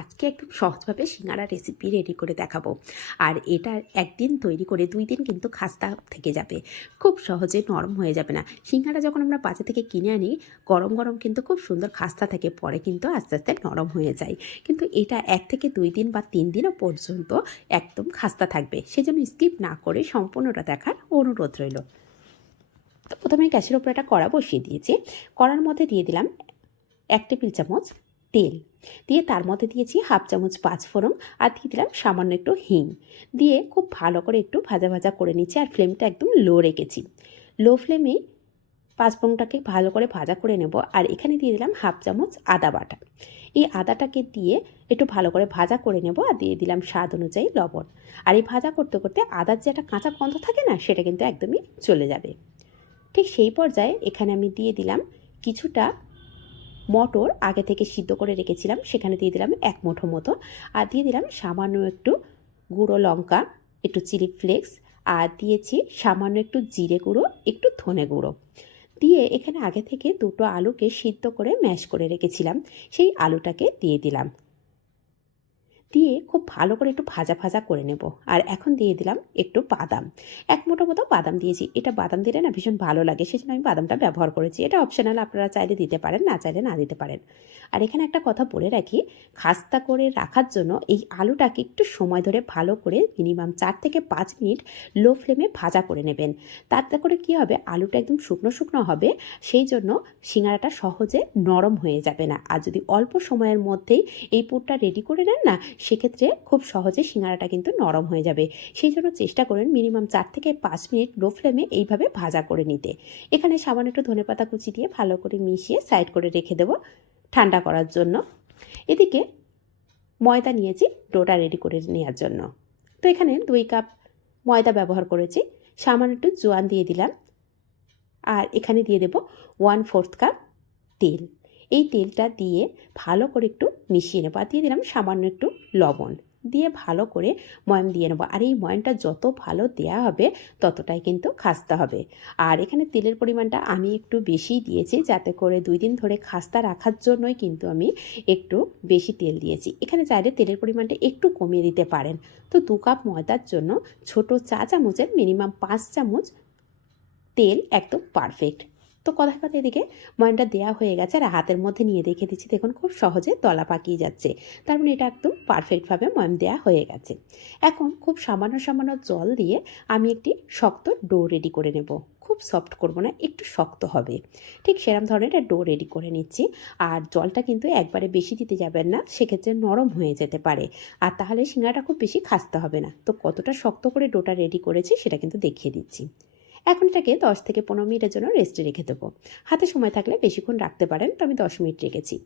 আজকে একদম সহজভাবে সিঙ্গারা রেসিপি রেডি করে দেখাবো। আর এটা একদিন তৈরি করে দুই দিন কিন্তু খাস্তা থেকে যাবে। খুব সহজে নরম হয়ে যাবে না। সিঙ্গারা যখন আমরা বাজার থেকে কিনে আনি, গরম গরম কিন্তু খুব সুন্দর খাস্তা থেকে, পরে কিন্তু আস্তে আস্তে নরম হয়ে যায়। কিন্তু এটা এক থেকে দুই দিন বা তিন দিনও পর্যন্ত একদম খাস্তা থাকবে। সেজন্য স্কিপ না করে সম্পূর্ণটা দেখার অনুরোধ রইল। তো প্রথমে গ্যাসের ওপরে একটা কড়া বসিয়ে দিয়েছি। কড়ার মধ্যে দিয়ে দিলাম এক টেবিল চামচ তেল। দিয়ে তার মধ্যে দিয়েছি হাফ চামচ পাঁচফোড়ন আর দিয়ে দিলাম সামান্য একটু হিং। দিয়ে খুব ভালো করে একটু ভাজা ভাজা করে নিচ্ছি আর ফ্লেমটা একদম লো রেখেছি। লো ফ্লেমে পাঁচফোড়নটাকে ভালো করে ভাজা করে নেব আর এখানে দিয়ে দিলাম হাফ চামচ আদা বাটা। এই আদাটাকে দিয়ে একটু ভালো করে ভাজা করে নেব আর দিয়ে দিলাম স্বাদ অনুযায়ী লবণ। আর এই ভাজা করতে করতে আদার যে একটা কাঁচা গন্ধ থাকে না সেটা কিন্তু একদমই চলে যাবে। ঠিক সেই পর্যায়ে এখানে আমি দিয়ে দিলাম কিছুটা মটর আগে থেকে সিদ্ধ করে রেখেছিলাম, সেখানে দিয়ে দিলাম এক মুঠো মতো। আর দিয়ে দিলাম সামান্য একটু গুঁড়ো লঙ্কা, একটু চিলি ফ্লেক্স, আর দিয়েছি সামান্য একটু জিরে গুঁড়ো, একটু ধনে গুঁড়ো। দিয়ে এখানে আগে থেকে দুটো আলুকে সিদ্ধ করে ম্যাশ করে রেখেছিলাম, সেই আলুটাকে দিয়ে দিলাম। দিয়ে খুব ভালো করে একটু ভাজা ভাজা করে নেব। আর এখন দিয়ে দিলাম একটু বাদাম। এক মুঠো মতো বাদাম দিয়েছি। এটা বাদাম দিলে না ভীষণ ভালো লাগে, সেজন্য আমি বাদামটা ব্যবহার করেছি। এটা অপশনাল আপনারা চাইলে দিতে পারেন, না চাইলে না দিতে পারেন। আর এখানে একটা কথা বলে রাখি, খাস্তা করে রাখার জন্য এই আলুটাকে একটু সময় ধরে ভালো করে মিনিমাম চার থেকে পাঁচ মিনিট লো ফ্লেমে ভাজা করে নেবেন। তাতে করে কি হবে? আলুটা একদম শুকনো শুকনো হবে, সেই জন্য সিঙ্গারাটা সহজে নরম হয়ে যাবে না। আর যদি অল্প সময়ের মধ্যেই এই পুরটা রেডি করে নেন না সেক্ষেত্রে খুব সহজে সিঙ্গারাটা কিন্তু নরম হয়ে যাবে। সেই জন্য চেষ্টা করেন মিনিমাম চার থেকে পাঁচ মিনিট লো ফ্লেমে এইভাবে ভাজা করে নিতে। এখানে সামান্য একটু ধনেপাতা কুচি দিয়ে ভালো করে মিশিয়ে সাইড করে রেখে দেবো ঠান্ডা করার জন্য। এদিকে ময়দা নিয়েছি ডোটা রেডি করে নেওয়ার জন্য। তো এখানে দুই কাপ ময়দা ব্যবহার করেছি। সামান্য একটু জোয়ান দিয়ে দিলাম। আর এখানে দিয়ে দেব ওয়ান ফোর্থ কাপ তেল। এই তেলটা দিয়ে ভালো করে একটু মিশিয়ে নেব। আর দিয়ে দিলাম সামান্য একটু লবণ। দিয়ে ভালো করে ময়াম দিয়ে নেব। আর এই ময়ামটা যত ভালো দেয়া হবে, ততটাই কিন্তু খাস্তা হবে। আর এখানে তেলের পরিমাণটা আমি একটু বেশি দিয়েছি, যাতে করে দুই দিন ধরে খাস্তা রাখার জন্যই কিন্তু আমি একটু বেশি তেল দিয়েছি। এখানে চাইলে তেলের পরিমাণটা একটু কমিয়ে দিতে পারেন। তো দু কাপ ময়দার জন্য ছোট চা চামচের মিনিমাম পাঁচ চামচ তেল একদম পারফেক্ট। তো কথা কথা এদিকে ময়নটা দেওয়া হয়ে গেছে আর হাতের মধ্যে নিয়ে রেখে দিচ্ছি, দেখুন খুব সহজে তলা পাকিয়ে যাচ্ছে। তার মানে এটা একদম পারফেক্টভাবে ময়ম দেওয়া হয়ে গেছে। এখন খুব সামান্য সামান্য জল দিয়ে আমি একটি শক্ত ডো রেডি করে নেব। খুব সফট করব না, একটু শক্ত হবে। ঠিক সেরম ধরনের একটা ডো রেডি করে নিচ্ছি। আর জলটা কিন্তু একবারে বেশি দিতে যাবেন না, সেক্ষেত্রে নরম হয়ে যেতে পারে। আর তাহলে সিঙ্গাটা খুব বেশি খাসতে হবে না। তো কতটা শক্ত করে ডোটা রেডি করেছি সেটা কিন্তু দেখিয়ে দিচ্ছি। এখন এটাকে দশ থেকে পনেরো মিনিটের জন্য রেস্টে রেখে দেবো। হাতে সময় থাকলে বেশিক্ষণ রাখতে পারেন, তো আমি দশ মিনিট রেখেছি।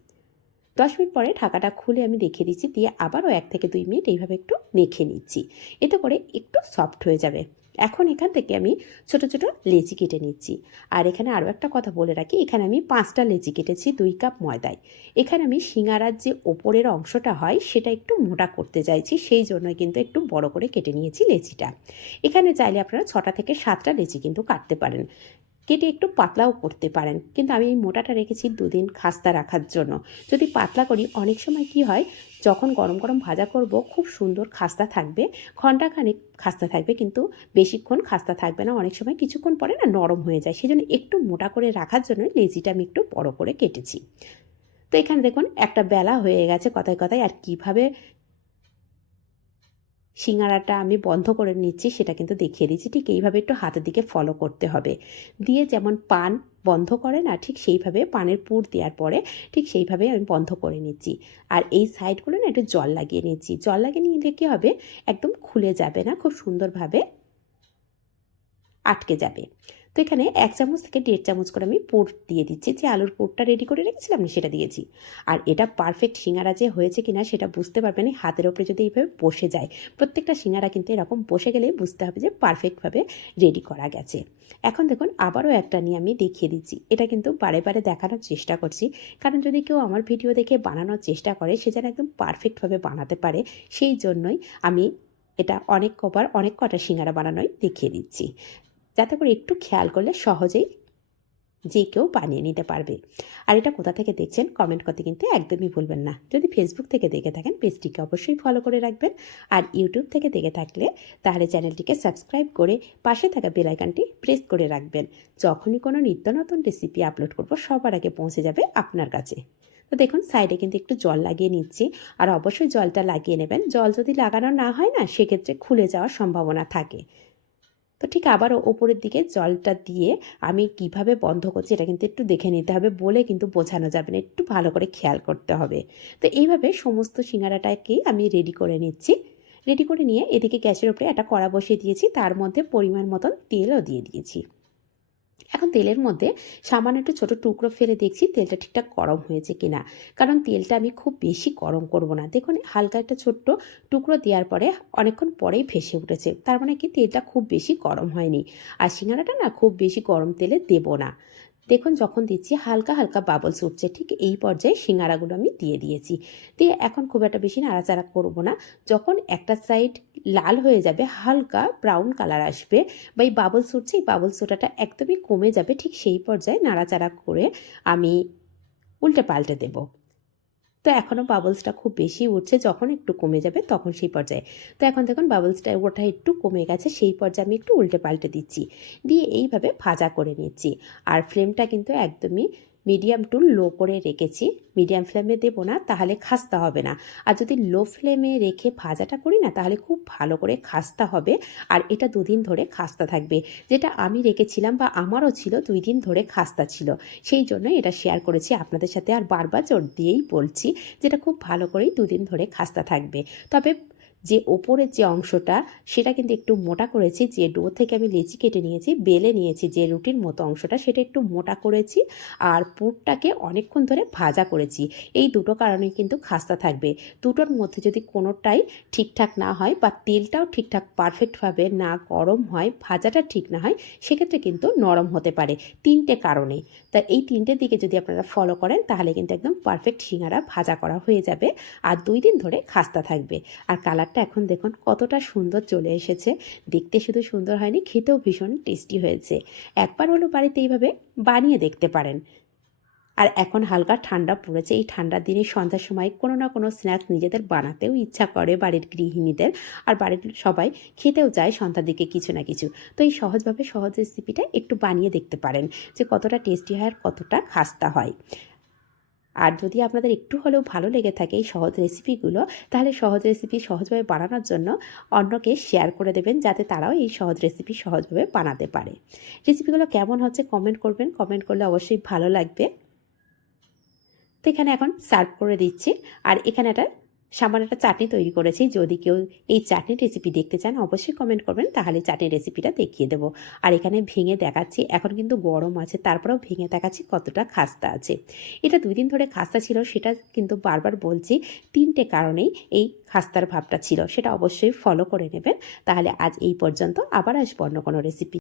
দশ মিনিট পরে ঢাকাটা খুলে আমি দেখিয়ে দিচ্ছি, দিয়ে আবারও এক থেকে দুই মিনিট এইভাবে একটু মেখে নিচ্ছি। এতে করে একটু সফট হয়ে যাবে। এখন এখান থেকে আমি ছোট ছোট লেচি কেটে নিচ্ছি। আর এখানে আরও একটা কথা বলে রাখি, এখানে আমি পাঁচটা লেচি কেটেছি, দুই কাপ ময়দায়। এখানে আমি সিঙ্গারার যে ওপরের অংশটা হয়, সেটা একটু মোটা করতে চাইছি, সেই জন্যই কিন্তু একটু বড় করে কেটে নিয়েছি লেচিটা। এখানে চাইলে আপনারা ছটা থেকে সাতটা লেচি কিন্তু কাটতে পারেন। কেটে একটু পাতলাও করতে পারেন। কিন্তু আমি এই মোটাটা রেখেছি দুদিন খাস্তা রাখার জন্য। যদি পাতলা করি, অনেক সময় কি হয়, যখন গরম গরম ভাজা করব, খুব সুন্দর খাস্তা থাকবে। ঘন্টাখানেক খাস্তা থাকবে, কিন্তু বেশিক্ষণ খাস্তা থাকবে না। অনেক সময় কিছুক্ষণ পরে না নরম হয়ে যায়। সেই জন্য একটু মোটা করে রাখার জন্য লেজিটা আমি একটু বড় করে কেটেছি। তো এখানে দেখুন, একটা বেলা হয়ে গেছে কথায় কথায়। আর কীভাবে সিঙ্গারাটা আমি বন্ধ করে নিচ্ছি, সেটা কিন্তু দেখিয়ে দিচ্ছি। ঠিক এইভাবে একটু হাতের দিকে ফলো করতে হবে। দিয়ে যেমন পান বন্ধ করে না, ঠিক সেইভাবে পানের পুর দেওয়ার পরে ঠিক সেইভাবে আমি বন্ধ করে নিচ্ছি। আর এই সাইডগুলো না একটু জল লাগিয়ে নিচ্ছি। জল লাগিয়ে নিলে কী হবে? একদম খুলে যাবে না, খুব সুন্দরভাবে আটকে যাবে। তো এখানে এক চামচ থেকে দেড় চামচ করে আমি পুর দিয়ে দিচ্ছি। যে আলুর পুরটা রেডি করে রেখেছিলাম আমি সেটা দিয়েছি। আর এটা পারফেক্ট সিঙ্গারা যে হয়েছে কিনা সেটা বুঝতে পারবেন, হাতের ওপরে যদি এইভাবে বসে যায়। প্রত্যেকটা সিঙ্গারা কিন্তু এরকম বসে গেলে বুঝতে হবে যে পারফেক্টভাবে রেডি করা গেছে। এখন দেখুন, আবারও একটা নিয়ে আমি দেখিয়ে দিচ্ছি। এটা কিন্তু বারে বারে দেখানোর চেষ্টা করছি। কারণ যদি কেউ আমার ভিডিও দেখে বানানোর চেষ্টা করে, সে যেন একদম পারফেক্টভাবে বানাতে পারে, সেই জন্যই আমি এটা অনেক কবার অনেক কটা সিঙ্গারা বানানোই দেখিয়ে দিচ্ছি। যাতে করে একটু খেয়াল করলে সহজেই যে কেউ বানিয়ে নিতে পারবে। আর এটা কোথা থেকে দেখছেন কমেন্ট করতে কিন্তু একদমই ভুলবেন না। যদি ফেসবুক থেকে দেখে থাকেন, পেজটিকে অবশ্যই ফলো করে রাখবেন। আর ইউটিউব থেকে দেখে থাকলে তাহলে চ্যানেলটিকে সাবস্ক্রাইব করে পাশে থাকা বেলাইকানটি প্রেস করে রাখবেন। যখনই কোনো নিত্য নতুন রেসিপি আপলোড করব, সবার আগে পৌঁছে যাবে আপনার কাছে। তো দেখুন সাইডে কিন্তু একটু জল লাগিয়ে নিচ্ছি। আর অবশ্যই জলটা লাগিয়ে নেবেন। জল যদি লাগানো না হয় না, সেক্ষেত্রে খুলে যাওয়ার সম্ভাবনা থাকে। তো ঠিক আবারও ওপরের দিকে জলটা দিয়ে আমি কীভাবে বন্ধ করছি এটা কিন্তু একটু দেখে নিতে হবে বলে কিন্তু বোঝানো যাবে না, একটু ভালো করে খেয়াল করতে হবে। তো এইভাবে সমস্ত সিঙ্গারাটাকে আমি রেডি করে নিচ্ছি। রেডি করে নিয়ে এদিকে গ্যাসের ওপরে একটা কড়া বসিয়ে দিয়েছি, তার মধ্যে পরিমাণ মতন তেলও দিয়ে দিয়েছি। এখন তেলের মধ্যে সামান্য একটু ছোটো টুকরো ফেলে দেখছি তেলটা ঠিকঠাক গরম হয়েছে কি না কারণ তেলটা আমি খুব বেশি গরম করব না। দেখুন, হালকা একটা ছোট্ট টুকরো দেওয়ার পরে অনেকক্ষণ পরেই ভেসে উঠেছে। তার মানে কি তেলটা খুব বেশি গরম হয়নি। আর সিঙ্গারাটা না খুব বেশি গরম তেলে দেবো না। দেখুন, যখন দিচ্ছি, হালকা হালকা বাবলস উঠছে, ঠিক এই পর্যায়ে সিঙ্গারাগুলো আমি দিয়ে দিয়েছি। দিয়ে এখন খুব একটা বেশি নাড়াচাড়া করব না। যখন একটা সাইড লাল হয়ে যাবে, হালকা ব্রাউন কালার আসবে বা এই বাবলস উঠছে, এই বাবলস ওটাটা একদমই কমে যাবে, ঠিক সেই পর্যায়ে নাড়াচাড়া করে আমি উল্টে পাল্টে দেব। তো এখনও বাবলসটা খুব বেশি উঠছে, যখন একটু কমে যাবে তখন সেই পর্যায়ে। তো এখন দেখুন বাবলসটা ওঠা একটু কমে গেছে, সেই পর্যায়ে আমি একটু উল্টে পাল্টে দিচ্ছি। দিয়ে এইভাবে ভাজা করে নিচ্ছি। আর ফ্লেমটা কিন্তু একদমই মিডিয়াম টু লো করে রেখেছি। মিডিয়াম ফ্লেমে দেবো না, তাহলে খাস্তা হবে না। আর যদি লো ফ্লেমে রেখে ভাজাটা করি না, তাহলে খুব ভালো করে খাস্তা হবে। আর এটা দুদিন ধরে খাস্তা থাকবে। যেটা আমি রেখেছিলাম বা আমারও ছিল, দুই দিন ধরে খাস্তা ছিল। সেই জন্য এটা শেয়ার করেছি আপনাদের সাথে আর বারবার জোর দিয়েই বলছি, যেটা খুব ভালো করেই দুদিন ধরে খাস্তা থাকবে। তবে যে ওপরের যে অংশটা, সেটা কিন্তু একটু মোটা করেছি, যে ডো থেকে আমি লেচি কেটে নিয়েছি, বেলে নিয়েছি, যে রুটির মতো অংশটা, সেটা একটু মোটা করেছি আর পুরটাকে অনেকক্ষণ ধরে ভাজা করেছি। এই দুটো কারণেই কিন্তু খাস্তা থাকবে। দুটোর মধ্যে যদি কোনোটাই ঠিকঠাক না হয় বা তেলটাও ঠিকঠাক পারফেক্টভাবে না গরম হয়, ভাজাটা ঠিক না হয়, সেক্ষেত্রে কিন্তু নরম হতে পারে। তিনটে কারণে। তা এই তিনটে দিকে যদি আপনারা ফলো করেন, তাহলে কিন্তু একদম পারফেক্ট সিঙ্গারা ভাজা করা হয়ে যাবে আর দুই দিন ধরে খাস্তা থাকবে। আর কালারটা এখন দেখুন কতটা সুন্দর চলে এসেছে। দেখতে শুধু সুন্দর হয়নি, খেতেও ভীষণ টেস্টি হয়েছে। একবার হলো বাড়িতে এইভাবে বানিয়ে দেখতে পারেন। আর এখন হালকা ঠান্ডা পড়েছে, এই ঠান্ডার দিনে সন্ধ্যার সময় কোনো না কোনো স্ন্যাক্স নিজেদের বানাতেও ইচ্ছা করে বাড়ির গৃহিণীদের। আর বাড়ির সবাই খেতেও চায় সন্ধ্যার দিকে কিছু না কিছু। তো এই সহজভাবে সহজ রেসিপিটা একটু বানিয়ে দেখতে পারেন যে কতটা টেস্টি হয় আর কতটা খাস্তা হয়। আর যদি আপনাদের একটু হলেও ভালো লেগে থাকে এই সহজ রেসিপিগুলো তাহলে সহজ রেসিপি সহজভাবে বানানোর জন্য অন্যকে শেয়ার করে দেবেন যাতে তারাও এই সহজ রেসিপি সহজভাবে বানাতে পারে। রেসিপিগুলো কেমন হচ্ছে কমেন্ট করবেন। কমেন্ট করলে অবশ্যই ভালো লাগবে। তো এখানে এখন সার্ভ করে দিচ্ছি। আর এখানে একটা সামান্য একটা চাটনি তৈরি করেছি। যদি কেউ এই চাটনি রেসিপি দেখতে চান, অবশ্যই কমেন্ট করবেন। তাহলে চাটনি রেসিপিটা দেখিয়ে দেবো। আর এখানে ভেঙে দেখাচ্ছি, এখন কিন্তু গরম আছে, তারপরেও ভেঙে দেখাচ্ছি কতটা খাস্তা আছে। এটা দুই দিন ধরে খাস্তা ছিল, সেটা কিন্তু বারবার বলছি, তিনটে কারণেই এই খাস্তার ভাবটা ছিল। সেটা অবশ্যই ফলো করে নেবেন। তাহলে আজ এই পর্যন্ত, আবার আসব অন্য কোনো রেসিপি